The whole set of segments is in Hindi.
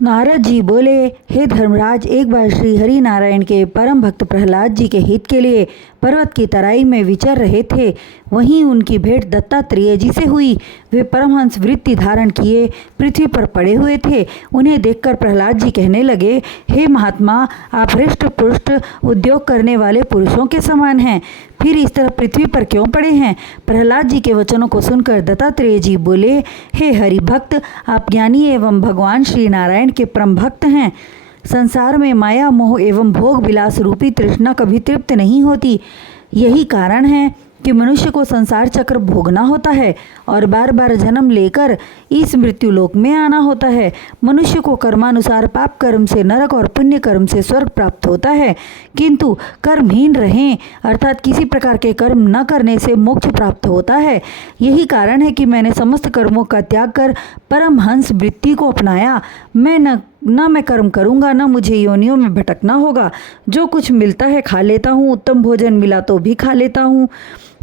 नारद जी बोले, हे धर्मराज, एक बार श्री हरि नारायण के परम भक्त प्रहलाद जी के हित के लिए पर्वत की तराई में विचर रहे थे। वहीं उनकी भेंट दत्तात्रेय जी से हुई। वे परमहंस वृत्ति धारण किए पृथ्वी पर पड़े हुए थे। उन्हें देखकर प्रहलाद जी कहने लगे, हे महात्मा, आप हृष्ट पुष्ट उद्योग करने वाले पुरुषों के समान हैं, फिर इस तरह पृथ्वी पर क्यों पड़े हैं? प्रहलाद जी के वचनों को सुनकर दत्तात्रेय जी बोले, हे हरि भक्त, आप ज्ञानी एवं भगवान श्री नारायण के परम भक्त हैं। संसार में माया मोह एवं भोग विलास रूपी तृष्णा कभी तृप्त नहीं होती। यही कारण है कि मनुष्य को संसार चक्र भोगना होता है और बार बार जन्म लेकर इस मृत्यु लोक में आना होता है। मनुष्य को कर्मानुसार पाप कर्म से नरक और पुण्य कर्म से स्वर्ग प्राप्त होता है, किंतु कर्महीन रहें अर्थात किसी प्रकार के कर्म न करने से मोक्ष प्राप्त होता है। यही कारण है कि मैंने समस्त कर्मों का त्याग कर परमहंस वृत्ति को अपनाया। मैं न कर्म करूँगा, न मुझे योनियों में भटकना होगा। जो कुछ मिलता है खा लेता हूँ, उत्तम भोजन मिला तो भी खा लेता हूँ,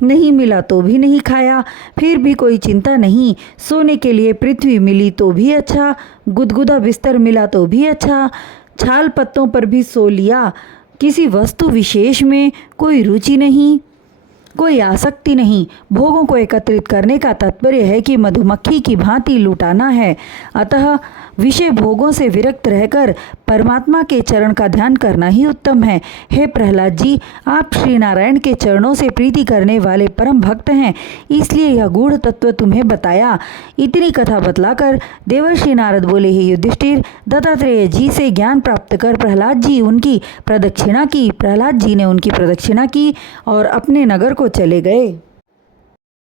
नहीं मिला तो भी नहीं खाया, फिर भी कोई चिंता नहीं। सोने के लिए पृथ्वी मिली तो भी अच्छा, गुदगुदा बिस्तर मिला तो भी अच्छा, छाल पत्तों पर भी सो लिया। किसी वस्तु विशेष में कोई रुचि नहीं, कोई आसक्ति नहीं। भोगों को एकत्रित करने का तात्पर्य है कि मधुमक्खी की भांति लुटाना है। अतः विषय भोगों से विरक्त रहकर परमात्मा के चरण का ध्यान करना ही उत्तम है। हे प्रहलाद जी, आप श्री नारायण के चरणों से प्रीति करने वाले परम भक्त हैं, इसलिए यह गूढ़ तत्व तुम्हें बताया। इतनी कथा बतलाकर देवर्षि नारद बोले, हे युधिष्ठिर, दत्तात्रेय जी से ज्ञान प्राप्त कर प्रहलाद जी उनकी प्रदक्षिणा की। प्रहलाद जी ने उनकी प्रदक्षिणा की और अपने नगर को चले गए।